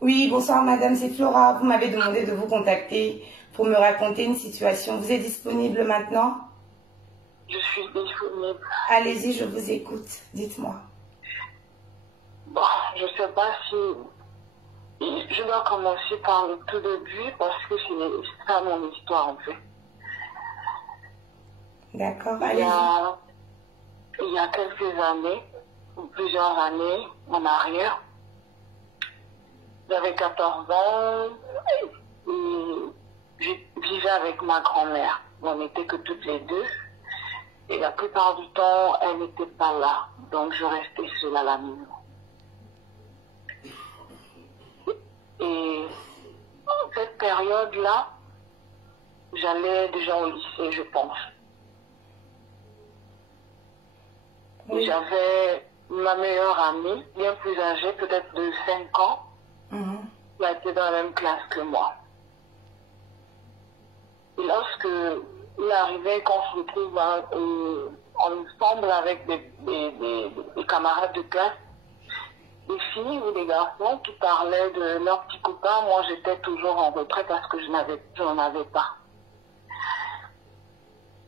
Oui, bonsoir madame, c'est Flora. Vous m'avez demandé de vous contacter pour me raconter une situation. Vous êtes disponible maintenant? Je suis disponible. Allez-y, je vous écoute. Dites-moi. Bon, je ne sais pas si je dois commencer par le tout début parce que c'est ça mon histoire en fait. D'accord, Il y allez-y. il y a quelques années, ou plusieurs années en arrière, j'avais 14 ans et je vivais avec ma grand-mère. On n'était que toutes les deux. Et la plupart du temps, elle n'était pas là. Donc, je restais seule à la maison. Et cette période-là, j'allais déjà au lycée, je pense. Oui. Et j'avais ma meilleure amie, bien plus âgée, peut-être de 5 ans, qui a été dans la même classe que moi. Et lorsque il arrivait qu'on se retrouve ensemble avec des camarades de classe, des filles ou des garçons qui parlaient de leurs petits copains, moi j'étais toujours en retrait parce que je n'en avais pas.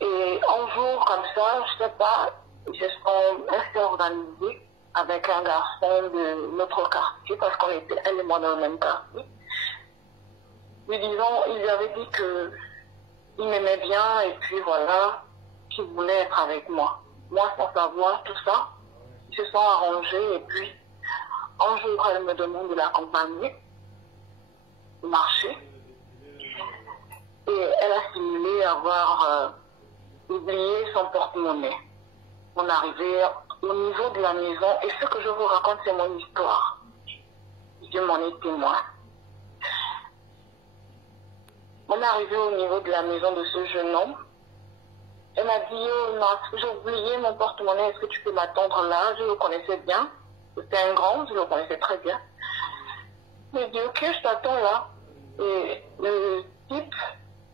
Et un jour comme ça, je sais pas, je s'est organisée avec un garçon de notre quartier parce qu'on était elle et moi dans le même quartier. Lui disant, il lui avait dit que il m'aimait bien et puis voilà, qu'il voulait être avec moi. Moi, sans savoir tout ça, ils se sont arrangés et puis un jour, elle me demande de l'accompagner, de marcher. Et elle a simulé avoir oublié son porte-monnaie. On arrivait au niveau de la maison et ce que je vous raconte, c'est mon histoire. Dieu m'en est témoin. On est arrivé au niveau de la maison de ce jeune homme. Elle m'a dit, oh non, j'ai oublié mon porte-monnaie, est-ce que tu peux m'attendre là? Je le connaissais bien. C'était un grand, je le connaissais très bien. J'ai dit, ok, je t'attends là. Et le type,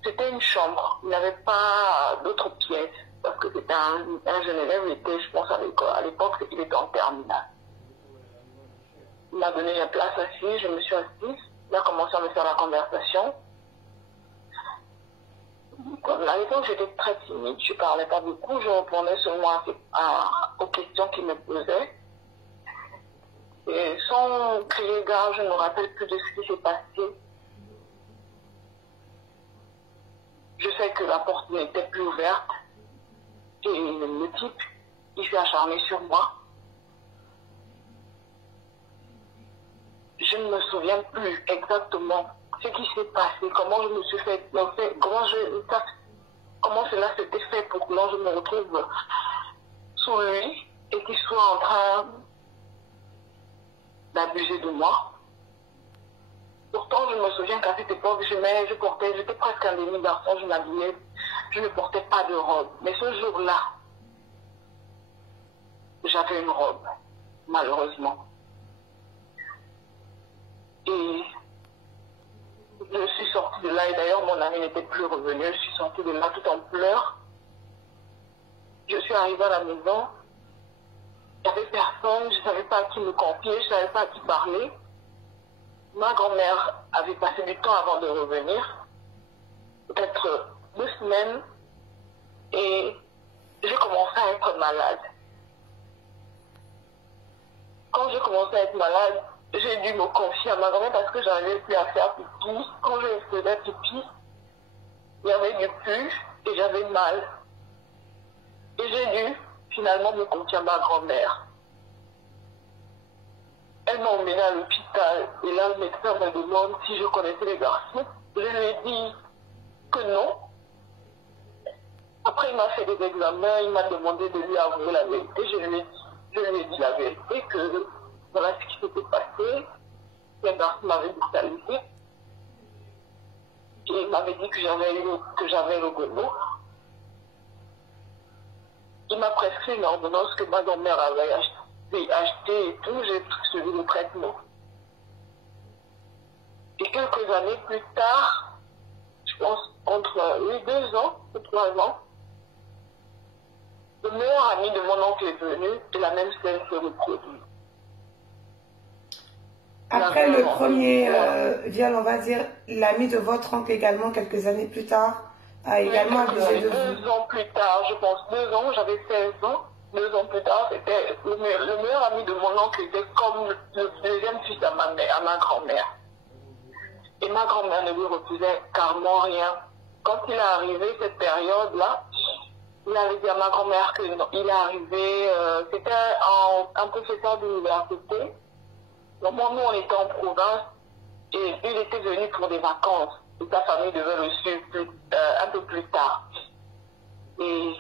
c'était une chambre. Il n'avait pas d'autres pièces. Parce que c'était un jeune élève, il était, je pense, à l'école. À l'époque, il était en terminale. Il m'a donné la place assise, je me suis assise. Il a commencé à me faire la conversation. À l'époque, j'étais très timide, je ne parlais pas beaucoup, je répondais seulement aux questions qu'il me posait. Et sans crier gare, je ne me rappelle plus de ce qui s'est passé. Je sais que la porte n'était plus ouverte. Et le type, il s'est acharné sur moi. Je ne me souviens plus exactement ce qui s'est passé, comment je me suis fait, comment cela s'était fait pour que l'on je me retrouve sous lui et qu'il soit en train d'abuser de moi. Pourtant, je me souviens qu'à cette époque, j'étais presque un demi-garçon, je ne portais pas de robe. Mais ce jour-là, j'avais une robe, malheureusement. Et je suis sortie de là, et d'ailleurs mon ami n'était plus revenu, je suis sortie de là tout en pleurs. Je suis arrivée à la maison, il n'y avait personne, je ne savais pas à qui me confier, je ne savais pas à qui parler. Ma grand-mère avait passé du temps avant de revenir, peut-être 2 semaines, et j'ai commencé à être malade. Quand j'ai commencé à être malade, j'ai dû me confier à ma grand-mère parce que j'arrivais plus à faire pipi. Quand je faisais pipi, il y avait du pus et j'avais mal. Et j'ai dû finalement me confier à ma grand-mère. Elle m'a emmenée à l'hôpital et là le médecin me demande si je connaissais les garçons. Je lui ai dit que non. Après il m'a fait des examens, il m'a demandé de lui avouer la vérité. Je lui ai dit la vérité que voilà ce qui s'était passé. Le garçon m'avait brutalisé. Et il m'avait dit que j'avais le gono. Il m'a prescrit une ordonnance que ma grand-mère avait achetée et tout. J'ai suivi le traitement. Et quelques années plus tard, je pense entre 2 ans ou 3 ans, le meilleur ami de mon oncle est venu et la même scène se reproduit. Après le premier viol, on va dire, l'ami de votre oncle également, quelques années plus tard, a également abusé de vous. 2 ans plus tard, je pense, 2 ans, j'avais 16 ans. 2 ans plus tard, c'était le meilleur ami de mon oncle, était comme le deuxième fils à ma grand-mère. Et ma grand-mère ne lui refusait carrément rien. Quand il est arrivé, cette période-là, il avait dit à ma grand-mère qu'il est arrivé, c'était un professeur d'université. Donc moi, nous, on était en province et il était venu pour des vacances. Et sa famille devait le suivre un peu plus tard. Et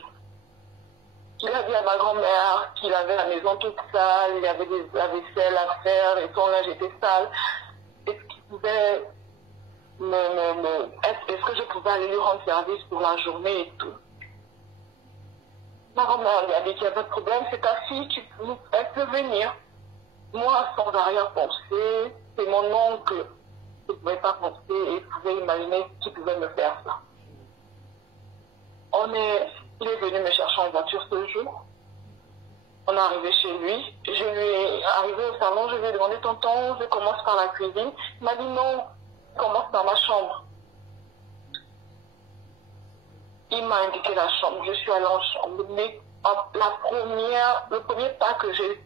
il a dit à ma grand-mère qu'il avait la maison toute sale, il y avait la vaisselle à faire et son linge était sale. Est-ce qu'il pouvait est-ce que je pouvais aller lui rendre service pour la journée et tout? Ma grand-mère lui a dit qu'il n'y a pas de problème, c'est ta fille, elle peut venir. Moi, sans arrière-pensée, c'est mon oncle qui ne pouvait pas penser et pouvait imaginer qu'il pouvait me faire ça. Il est venu me chercher en voiture ce jour. On est arrivé chez lui. Je lui ai arrivé au salon, je lui ai demandé tonton, je commence par la cuisine. Il m'a dit non, commence par ma chambre. Il m'a indiqué la chambre. Je suis allée en chambre. Mais le premier pas que j'ai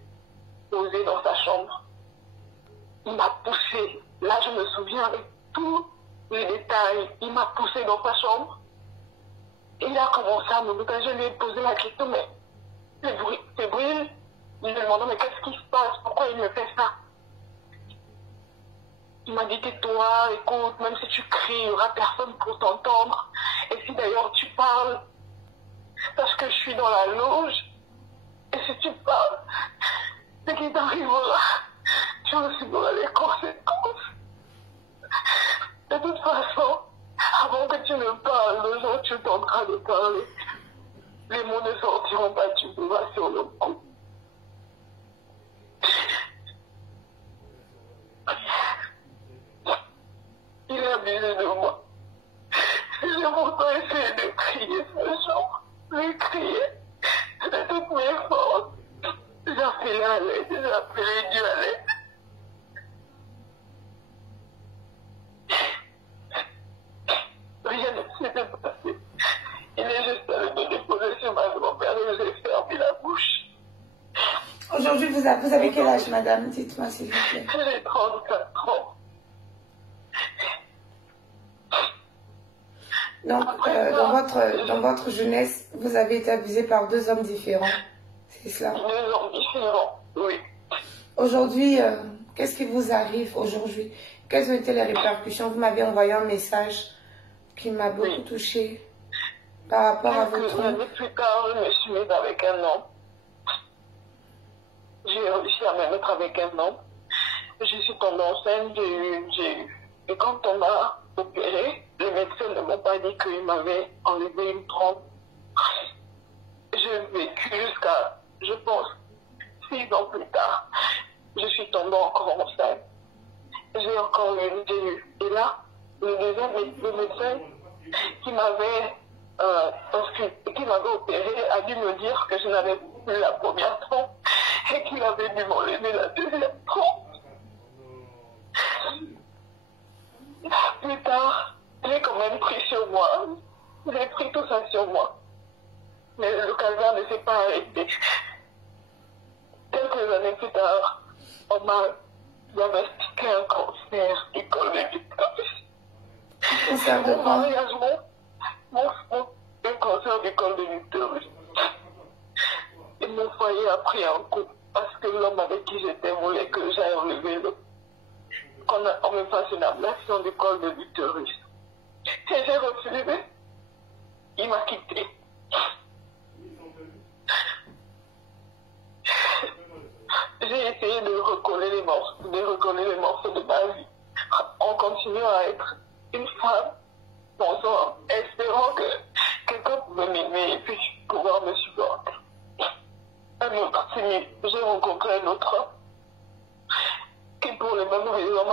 posé dans sa chambre, il m'a poussé. Là, je me souviens avec tous les détails. Il m'a poussé dans sa chambre. Et il a commencé à me regarder. Je lui ai posé la question, mais c'est brûle. Je lui ai demandé, mais qu'est-ce qui se passe? Pourquoi il me fait ça? Il m'a dit, tais-toi, écoute, même si tu cries, il n'y aura personne pour t'entendre. Et si d'ailleurs tu parles, parce que je suis dans la loge, et si tu parles, ce qui t'arrivera, tu en subiras les conséquences. De toute façon, avant que tu ne parles, le jour où tu tenteras de parler, les mots ne sortiront pas, tu pourras sur le coup. Il a abusé de moi. J'ai pourtant essayé de crier ce jour. J'ai crié de toutes mes forces. J'ai appelé à l'aide, j'ai appelé Dieu à l'aide. Rien ne s'était passé. Il est juste allé me déposer sur ma grand-mère et j'ai fermé la bouche. Aujourd'hui, vous avez quel âge, madame? Dites-moi, s'il vous plaît. J'ai 34 ans. Donc, dans votre jeunesse, vous avez été abusé par 2 hommes différents, c'est cela? 2 hommes différents, oui. Aujourd'hui, qu'est-ce qui vous arrive aujourd'hui? Quelles ont été les répercussions? Vous m'avez envoyé un message qui m'a beaucoup touchée par rapport à votre... Quelques années plus tard, je me suis mise avec un homme. J'ai réussi à me mettre avec un homme. Je suis tombée enceinte, j'ai eu. Et quand on m'a opéré, les médecins ne m'ont pas dit qu'ils m'avaient enlevé une trompe. J'ai vécu jusqu'à, je pense, 6 ans plus tard. Je suis tombée encore enceinte. J'ai encore eu. Et là, le médecin qui m'avait opéré a dû me dire que je n'avais plus la première trompe et qu'il avait dû m'enlever la deuxième trompe. Plus tard, j'ai quand même pris sur moi. J'ai pris tout ça sur moi. Mais le calvaire ne s'est pas arrêté. Quelques années plus tard, on m'a diagnostiqué un cancer du col de l'utérus. Mon mariage, un cancer du col de l'utérus. Et mon foyer a pris un coup parce que l'homme avec qui j'étais voulait que j'aille enlever qu'on me fasse une ablation du col de l'utérus. Et j'ai refusé. Il m'a quitté. J'ai essayé de recoller les morceaux de ma vie en continuant à être une femme, espérant que quelqu'un pouvait m'aimer et puis pouvoir me supporter. J'ai rencontré un autre homme qui, pour les mêmes raisons,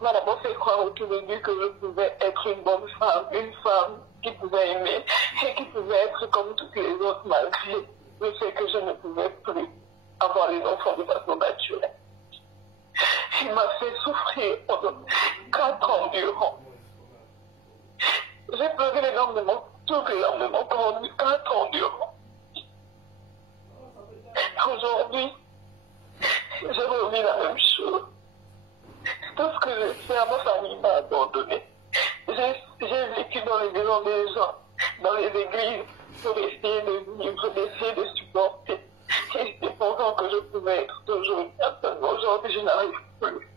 m'a d'abord fait croire au tout début que je pouvais être une bonne femme, une femme qui pouvait aimer et qui pouvait être comme toutes les autres malgré le fait que je ne pouvais plus avoir les enfants de façon naturelle. Il m'a fait souffrir pendant 4 ans durant. J'ai pleuré les larmes de mon, toutes les larmes de mon corps, 4 ans durant. Aujourd'hui, je revis la même chose. Tout ce que j'ai fait, ma famille m'a abandonné. J'ai vécu dans les maisons des gens, dans les églises, pour essayer de vivre, d'essayer de supporter. Et c'est pensant que je pouvais être toujours une personne. Aujourd'hui, je n'arrive plus.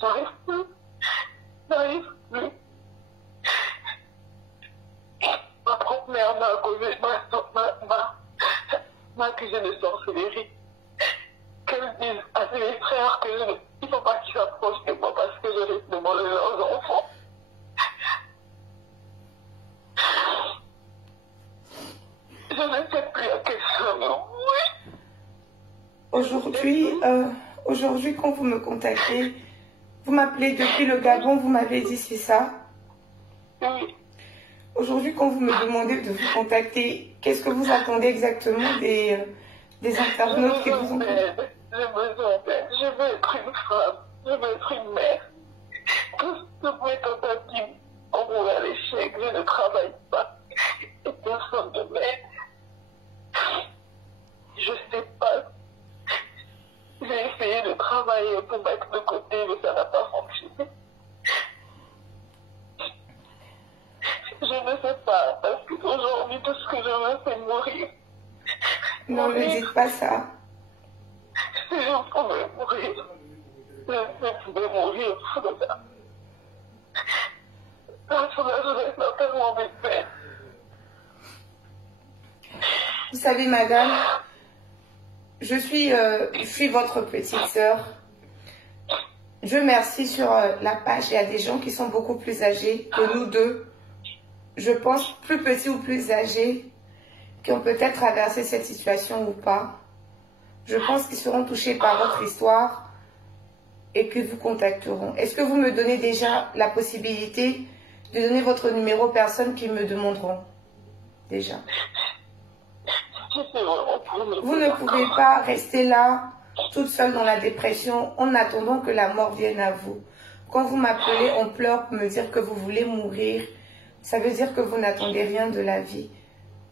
J'arrive plus. J'arrive plus. Ma propre mère m'a causé, m'a accusé de sorcellerie. Qu'elle dise à ses frères que il ne faut pas qu'ils s'approchent de moi parce que je risque de manger leurs enfants. Je ne sais plus à quel sort me mourir. Aujourd'hui, quand vous me contactez, vous m'appelez depuis le Gabon, vous m'avez dit, c'est ça? Oui. Aujourd'hui, quand vous me demandez de vous contacter, qu'est-ce que vous attendez exactement des internautes qui vous ont contacté? J'ai besoin d'aide. Je veux être une femme. Je veux être une mère. Toutes mes tentatives ont roulé à l'échec. Je ne travaille pas. Et personne ne m'aide. Je sais pas. J'ai essayé de travailler pour mettre de côté, mais ça n'a pas fonctionné. Je ne sais pas, parce qu'aujourd'hui, tout ce que je veux, c'est mourir. Non, ne dites pas ça. Si je pouvais mourir, je pouvais mourir pour ça. Je vais certainement me faire. Vous savez, madame, je suis votre petite sœur. Dieu merci, sur la page, il y a des gens qui sont beaucoup plus âgés que nous deux. Je pense plus petits ou plus âgés, qui ont peut-être traversé cette situation ou pas. Je pense qu'ils seront touchés par votre histoire et qu'ils vous contacteront. Est-ce que vous me donnez déjà la possibilité de donner votre numéro aux personnes qui me demanderont déjà? Vous ne pouvez pas rester là, toute seule dans la dépression, en attendant que la mort vienne à vous. Quand vous m'appelez, on pleure pour me dire que vous voulez mourir. Ça veut dire que vous n'attendez rien de la vie.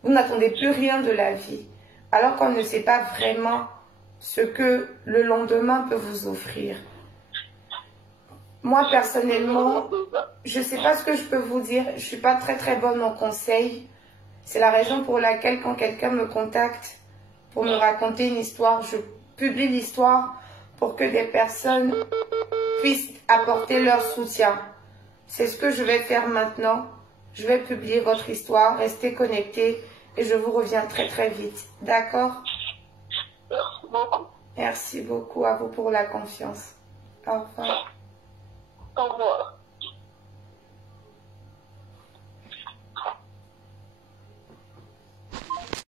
Vous n'attendez plus rien de la vie. Alors qu'on ne sait pas vraiment ce que le lendemain peut vous offrir. Moi, personnellement, je ne sais pas ce que je peux vous dire. Je ne suis pas très bonne en conseil. C'est la raison pour laquelle quand quelqu'un me contacte pour me raconter une histoire, je publie l'histoire pour que des personnes puissent apporter leur soutien. C'est ce que je vais faire maintenant. Je vais publier votre histoire, restez connectés et je vous reviens très vite. D'accord? Merci beaucoup. Merci beaucoup à vous pour la confiance. Au revoir. Au revoir.